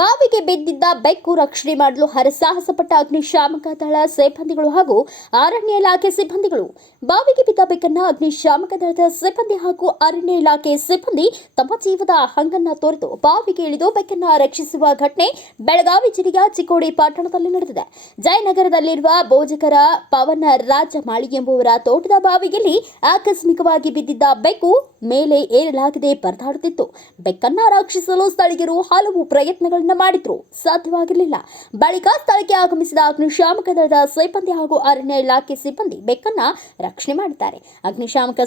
ಬಾವಿಗೆ ಬಿದ್ದಿದ್ದ ಬೆಕ್ಕು ರಕ್ಷಣೆ ಮಾಡಲು ಹರಸಾಹಸ ಪಟ್ಟ ಅಗ್ನಿಶಾಮಕ ದಳ ಸಿಬ್ಬಂದಿಗಳು ಹಾಗೂ ಅರಣ್ಯ ಇಲಾಖೆ ಸಿಬ್ಬಂದಿಗಳು. ಬಾವಿಗೆ ಬಿದ್ದ ಬೆಕ್ಕನ್ನ ಅಗ್ನಿಶಾಮಕ ದಳದ ಸಿಬ್ಬಂದಿ ಹಾಗೂ ಅರಣ್ಯ ಇಲಾಖೆ ಸಿಬ್ಬಂದಿ ತಮ್ಮ ಜೀವದ ಹಂಗನ್ನ ತೊರೆದು ಬಾವಿಗೆ ಇಳಿದು ಬೆಕ್ಕನ್ನ ರಕ್ಷಿಸುವ ಘಟನೆ ಬೆಳಗಾವಿ ಜಿಲ್ಲೆಯ ಚಿಕ್ಕೋಡಿ ಪಟ್ಟಣದಲ್ಲಿ ನಡೆದಿದೆ. ಜಯನಗರದಲ್ಲಿರುವ ಬೋಜಕರ ಪವನ ರಾಜಮಾಳಿ ಎಂಬುವರ ತೋಟದ ಬಾವಿಯಲ್ಲಿ ಆಕಸ್ಮಿಕವಾಗಿ ಬಿದ್ದಿದ್ದ ಬೆಕ್ಕು ಮೇಲೆ ಏರಲಾಗದೆ ಪರದಾಡುತ್ತಿತ್ತು. ಬೆಕ್ಕನ್ನ ರಕ್ಷಿಸಲು ಸ್ಥಳೀಯರು ಹಲವು ಪ್ರಯತ್ನಗಳನ್ನು ಮಾಡಿದ್ರು, ಸಾಧ್ಯವಾಗಿರಲಿಲ್ಲ. ಬಳಿಕ ಸ್ಥಳಕ್ಕೆ ಆಗಮಿಸಿದ ಅಗ್ನಿಶಾಮಕ ದಳದ ಸಿಬ್ಬಂದಿ ಹಾಗೂ ಅರಣ್ಯ ಇಲಾಖೆ ಸಿಬ್ಬಂದಿ ಬೆಕ್ಕನ್ನ ರಕ್ಷಣೆ ಮಾಡಿದ್ದಾರೆ. ಅಗ್ನಿಶಾಮಕ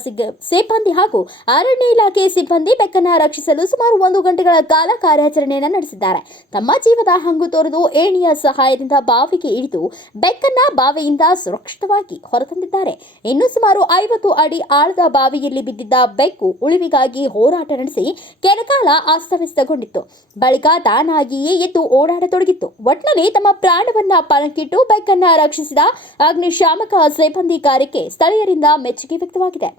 ಸಿಬ್ಬಂದಿ ಹಾಗೂ ಅರಣ್ಯ ಇಲಾಖೆ ಸಿಬ್ಬಂದಿ ಬೆಕ್ಕನ್ನ ರಕ್ಷಿಸಲು ಸುಮಾರು 1 ಗಂಟೆಗಳ ಕಾಲ ಕಾರ್ಯಾಚರಣೆಯನ್ನು ನಡೆಸಿದ್ದಾರೆ. ತಮ್ಮ ಜೀವದ ಹಂಗು ತೊರೆದು ಏಣಿಯ ಸಹಾಯದಿಂದ ಬಾವಿಗೆ ಇಳಿದು ಬೆಕ್ಕನ್ನ ಬಾವಿಯಿಂದ ಸುರಕ್ಷಿತವಾಗಿ ಹೊರತಂದಿದ್ದಾರೆ. ಇನ್ನು ಸುಮಾರು 50 ಅಡಿ ಆಳದ ಬಾವಿಯಲ್ಲಿ ಬಿದ್ದಿದ್ದ ಬೆಕ್ಕು ಉಳಿವಿಗಾಗಿ ಹೋರಾಟ ನಡೆಸಿ ಕೆಲಕಾಲ ಅಸ್ತವ್ಯಸ್ತಗೊಂಡಿತ್ತು. ಬಳಿಕ ತಾನಾಗಿಯೇ ಎದ್ದು ಓಡಾಡತೊಡಗಿತ್ತು. ಒಟ್ಟಿನಲ್ಲಿ ತಮ್ಮ ಪ್ರಾಣವನ್ನ ಪಣಕ್ಕಿಟ್ಟು ಬೆಕ್ಕನ್ನ ರಕ್ಷಿಸಿದ ಅಗ್ನಿಶಾಮಕ ಸಿಬ್ಬಂದಿ ಕಾರ್ಯಕ್ಕೆ ಸ್ಥಳೀಯರಿಂದ ಮೆಚ್ಚುಗೆ ವ್ಯಕ್ತವಾಗಿದೆ.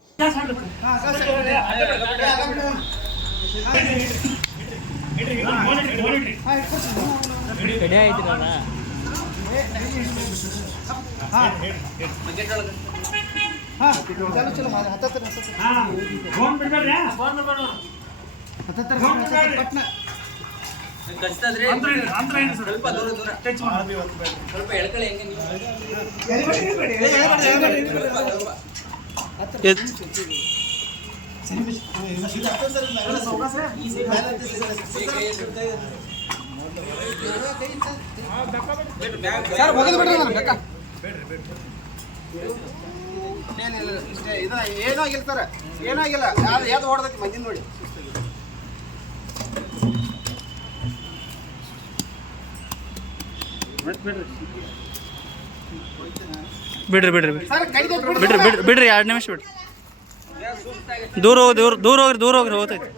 ಏನಾಗಿಲ್ಲ ಯಾವ್ದು ಹೊಡೆದೈತಿ ಮಂದಿನ ನೋಡಿ. ಬಿಡ್ರಿ 2 ನಿಮಿಷ ಬಿಡ್ರಿ. ದೂರ ಹೋಗ್ರಿ ಹೋಗ್ತೈತಿ.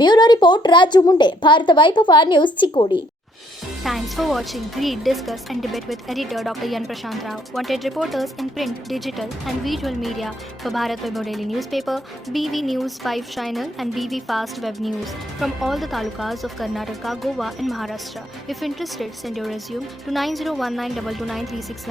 ಬ್ಯೂರೋ ರಿಪೋರ್ಟ್ ರಾಜು ಮುಂಡೆ, ಭಾರತ ವೈಭವ news, Chikkodi. Thanks for watching. Read, discuss and debate with editor Dr. Yan Prashant Rao. Wanted reporters in print, digital and visual media for Bharat Vaibhav Daily Newspaper, BV News 5 Channel and BV Fast Web News from all the talukas of Karnataka, Goa and Maharashtra. If interested, send your resume to 9019229369.